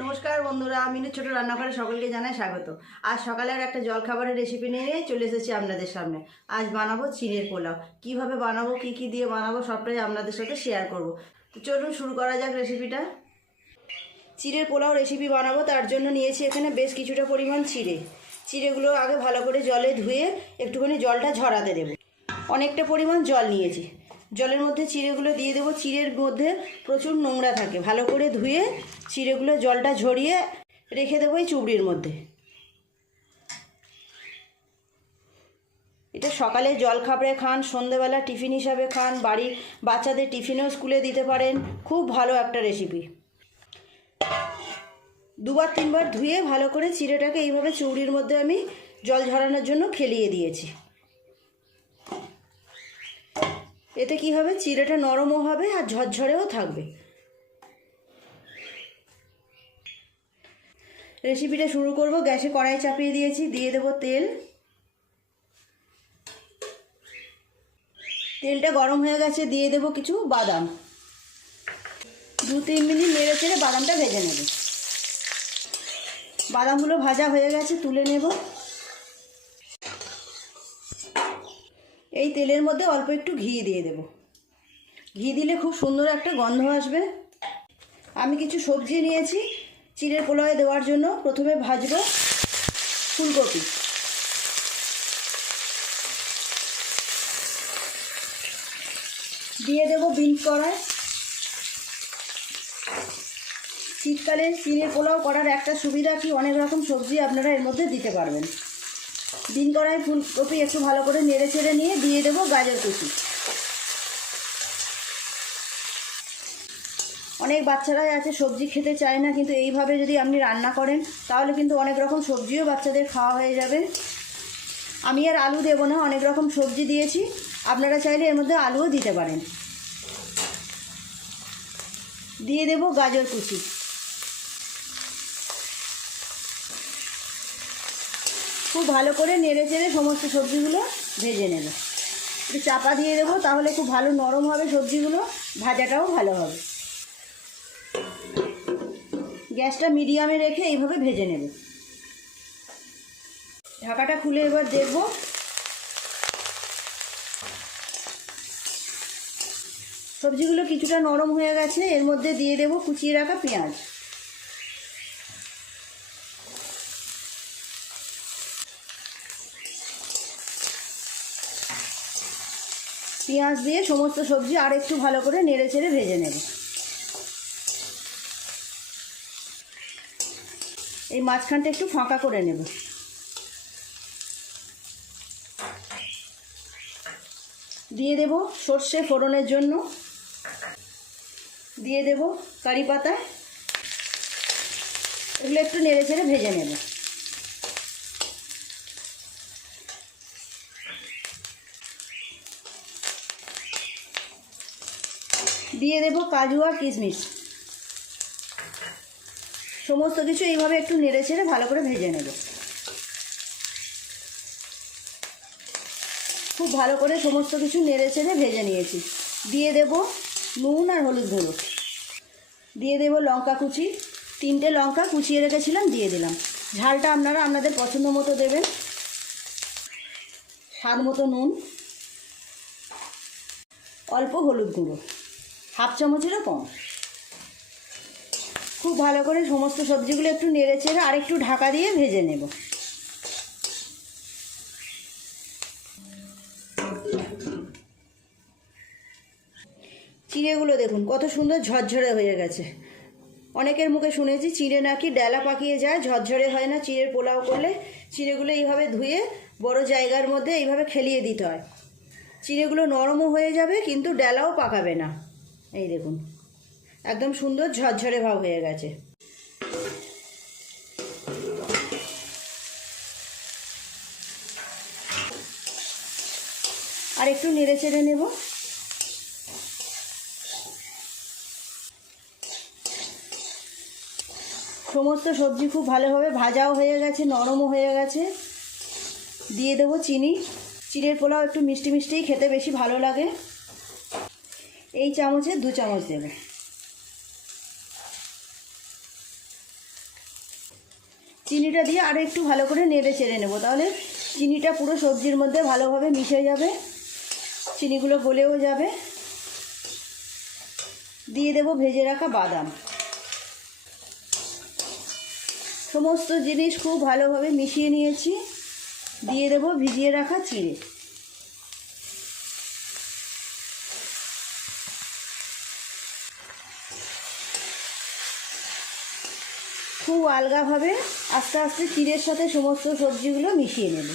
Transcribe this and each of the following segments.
নমস্কার বন্ধুরা মিনু ছোট রান্নাঘরে সকলকে জানাই স্বাগত। আজ সকালের একটা জলখাবারের রেসিপি নিয়ে চলে এসেছি আপনাদের সামনে। আজ বানাবো চিনের পোলাও। কীভাবে বানাবো, কি কি দিয়ে বানাবো, সবটাই আপনাদের সাথে শেয়ার করব। চলুন শুরু করা যাক রেসিপিটা চিড়ের পোলাও রেসিপি বানাবো, তার জন্য নিয়েছি এখানে বেশ কিছুটা পরিমাণ চিড়ে। চিড়েগুলো আগে ভালো করে জলে ধুয়ে একটুখানি জলটা ঝরাতে দেবো। অনেকটা পরিমাণ জল নিয়েছি। জলের মধ্যে চিড়েগুলো দিয়ে দেবো। চিড়ের মধ্যে প্রচুর নোংরা থাকে। ভালো করে ধুয়ে চিড়েগুলো জলটা ঝরিয়ে রেখে দেবো এই চুবড়ির মধ্যে। এটা সকালে জল খাবারে খান, সন্ধেবেলা টিফিন হিসাবে খান, বাড়ির বাচ্চাদের টিফিনেও স্কুলে দিতে পারেন। খুব ভালো একটা রেসিপি। দুবার তিনবার ধুয়ে ভালো করে চিড়েটাকে এইভাবে চুবড়ির মধ্যে আমি জল ঝরানোর জন্য খেলিয়ে দিয়েছি। এতে কি হবে? চিড়েটা নরমও হবে আর ঝরঝরেও থাকবে। রেসিপিটা শুরু করব। গ্যাসে কড়াই চাপিয়ে দিয়েছি। দিয়ে দেব তেল। তেলটা গরম হয়ে গেছে। দিয়ে দেব কিছু বাদাম। দু তিন মিনিট নেড়ে চেড়ে বাদামটা ভেজে নেব। বাদামগুলো ভাজা হয়ে গেছে, তুলে নেব। এই তেলের মধ্যে অল্প একটু ঘি দিয়ে দেব। ঘি দিলে খুব সুন্দর একটা গন্ধ আসবে। আমি কিছু সবজি নিয়েছি চিড়ের পোলাওয়ে দেওয়ার জন্য। প্রথমে ভাজবো ফুলকপি। দিয়ে দেব বিনস কড়াই। শীতকালে চিড়ের পোলাও করার একটা সুবিধা কি, অনেক রকম সবজি আপনারা এর মধ্যে দিতে পারবেন। দিন কড়াই ফুলকপি একটু ভালো করে নেড়ে ছেড়ে নিয়ে দিয়ে দেবো গাজর কুচি। অনেক বাচ্চারাই আছে, সবজি খেতে চায় না, কিন্তু এইভাবে যদি আপনি রান্না করেন, তাহলে কিন্তু অনেক রকম সবজিও বাচ্চাদের খাওয়া হয়ে যাবে। আমি আর আলু দেবো না, অনেক রকম সবজি দিয়েছি। আপনারা চাইলে এর মধ্যে আলুও দিতে পারেন। দিয়ে দেব গাজর কুচি। খুব ভালো করে নেড়ে চেড়ে সমস্ত সবজিগুলো ভেজে নেবে। একটু চাপা দিয়ে দেবো, তাহলে খুব ভালো নরম হবে সবজিগুলো, ভাজাটাও ভালো হবে। গ্যাসটা মিডিয়ামে রেখে এইভাবে ভেজে নেব। ঢাকাটা খুলে এবার দেখব। সবজিগুলো কিছুটা নরম হয়ে গেছে, এর মধ্যে দিয়ে দেব কুচিয়ে রাখা পেঁয়াজ। পেঁয়াজ দিয়ে সমস্ত সবজি আর একটু ভালো করে নেড়ে চেড়ে ভেজে নেব। এই মাঝখানটা একটু ফাঁকা করে নেব। দিয়ে দেব সর্ষে ফোড়নের জন্য। দিয়ে দেব কারি পাতা। এগুলো একটু নেড়ে চেড়ে ভেজে নেব। দিয়ে দেব কাজু আর কিশমিশ। সমস্ত কিছু এইভাবে একটু নেড়ে ছেড়ে ভালো করে ভেজে নেব। খুব ভালো করে সমস্ত কিছু নেড়ে ছেড়ে ভেজে নিয়েছি। দিয়ে দেব নুন আর হলুদ গুঁড়ো। দিয়ে দেব লঙ্কা কুচি। তিনটে লঙ্কা কুচিয়ে রেখেছিলাম, দিয়ে দিলাম। ঝালটা আপনারা আপনাদের পছন্দ মতো দেবেন। স্বাদ মতো নুন। অল্প হলুদ গুঁড়ো। হাফ চামচেরও কম খুব ভালো করে সমস্ত সবজিগুলো একটু নেড়ে চেড়ে আর একটু ঢাকা দিয়ে ভেজে নেব। চিড়েগুলো দেখুন, কত সুন্দর ঝরঝরে হয়ে গেছে। অনেকের মুখে শুনেছি চিড়ে নাকি ডেলা পাকিয়ে যায়, ঝরঝরে হয় না, চিড়ের পোলাও করলে চিড়েগুলো এইভাবে ধুয়ে বড় জায়গার মধ্যে এইভাবে খেলিয়ে দিতে হয়। চিড়েগুলো নরমও হয়ে যাবে, কিন্তু ডেলাও পাকাবে না। এই দেখুন। একদম সুন্দর ঝরঝরে ভাব হয়ে গেছে। আর একটু নেড়ে চেড়ে নেব। সমস্ত সবজি খুব ভালোভাবে ভাজাও হয়ে গেছে, নরমও হয়ে গেছে। দিয়ে দেবো চিনি। চিড়ের পোলাও একটু মিষ্টি মিষ্টিই খেতে বেশি ভালো লাগে। এই চামচে দু চামচ দেবে। চিনিটা দিয়ে আরও একটু ভালো করে নেড়ে চেড়ে নেব। তাহলে চিনিটা পুরো সবজির মধ্যে ভালোভাবে মিশে যাবে, চিনিগুলো গলেও যাবে। দিয়ে দেবো ভেজে রাখা বাদাম। সমস্ত জিনিস খুব ভালোভাবে মিশিয়ে নিয়েছি। দিয়ে দেবো ভিজিয়ে রাখা চিড়ে। খুব আলগাভাবে আস্তে আস্তে চিড়ের সাথে সমস্ত সবজিগুলো মিশিয়ে নেব।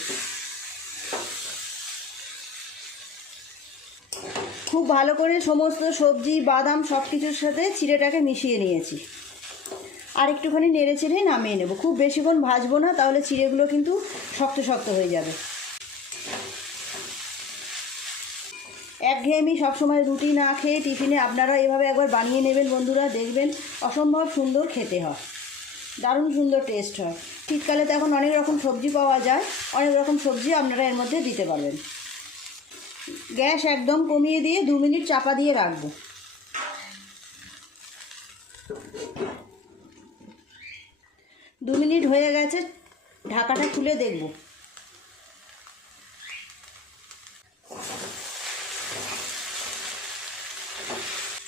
খুব ভালো করে সমস্ত সবজি, বাদাম সব কিছুর সাথে চিড়েটাকে মিশিয়ে নিয়েছি। আর একটুখানি নেড়ে চেড়ে নামিয়ে নেব। খুব বেশিক্ষণ ভাজবো না, তাহলে চিড়েগুলো কিন্তু শক্ত শক্ত হয়ে যাবে। একঘেয়েমি সবসময় রুটি না খেয়ে টিফিনে আপনারা এভাবে একবার বানিয়ে নেবেন বন্ধুরা, দেখবেন অসম্ভব সুন্দর খেতে হয়। দারুণ সুন্দর টেস্ট হয়। শীতকালে তো এখন অনেক রকম সবজি পাওয়া যায়, অনেক রকম সবজি আপনারা এর মধ্যে দিতে পারবেন। গ্যাস একদম কমিয়ে দিয়ে দু মিনিট চাপা দিয়ে রাখব। দু মিনিট হয়ে গেছে, ঢাকাটা খুলে দেখব।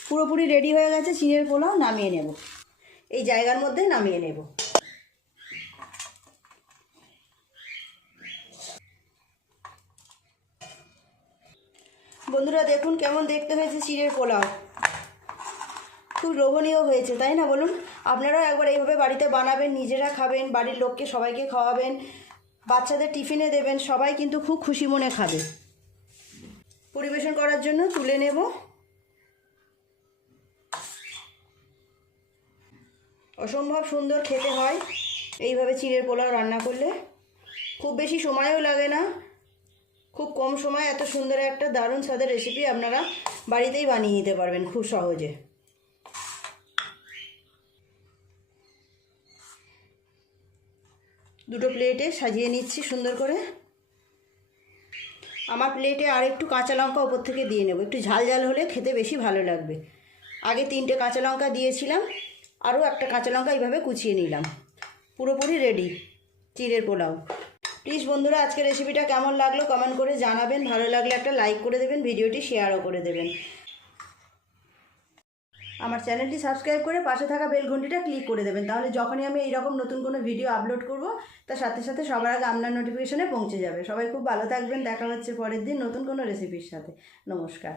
পুরোপুরি রেডি হয়ে গেছে চিনের পোলাও নামিয়ে নেব। এই জায়গার মধ্যে নামিয়ে নেব। বন্ধুরা, দেখুন কেমন দেখতে হয়েছে চিড়ের পোলাও। খুব লোভনীয় হয়েছে, তাই না বলুন? আপনারাও একবার এইভাবে বাড়িতে বানাবেন, নিজেরা খাবেন, বাড়ির লোককে সবাইকে খাওয়াবেন, বাচ্চাদের টিফিনে দেবেন, সবাই কিন্তু খুব খুশি মনে খাবে। পরিবেশন করার জন্য তুলে নেব। অসম্ভব সুন্দর খেতে হয়। এইভাবে চিড়ের পোলাও রান্না করলে খুব বেশি সময়ও লাগে না। খুব কম সময় এত সুন্দর একটা দারুণ স্বাদের রেসিপি আপনারা বাড়িতেই বানিয়ে নিতে পারবেন খুব সহজে। দুটো প্লেটে সাজিয়ে নিচ্ছি সুন্দর করে। আমার প্লেটে আর একটু কাঁচা লঙ্কা ওপর থেকে দিয়ে নেব। একটু ঝাল ঝাল হলে খেতে বেশি ভালো লাগবে। আগে তিনটে কাঁচা লঙ্কা দিয়েছিলাম। আরও একটা কাঁচা লঙ্কা এইভাবে কুচিয়ে নিলাম। পুরোপুরি রেডি চিড়ের পোলাও। প্লিজ বন্ধুরা, আজকের রেসিপিটা কেমন লাগল কমেন্ট করে জানাবেন। ভালো লাগলে একটা লাইক করে দেবেন, ভিডিওটি শেয়ারও করে দেবেন। আমার চ্যানেলটি সাবস্ক্রাইব করে পাশে থাকা বেল ঘন্টিটা ক্লিক করে দেবেন। তাহলে যখনই আমি এইরকম নতুন কোনো ভিডিও আপলোড করব, তার সাথে সাথে সবার আগে আপনার নোটিফিকেশনে পৌঁছে যাবে। সবাই খুব ভালো থাকবেন। দেখা হচ্ছে পরের দিন নতুন কোনো রেসিপির সাথে। নমস্কার।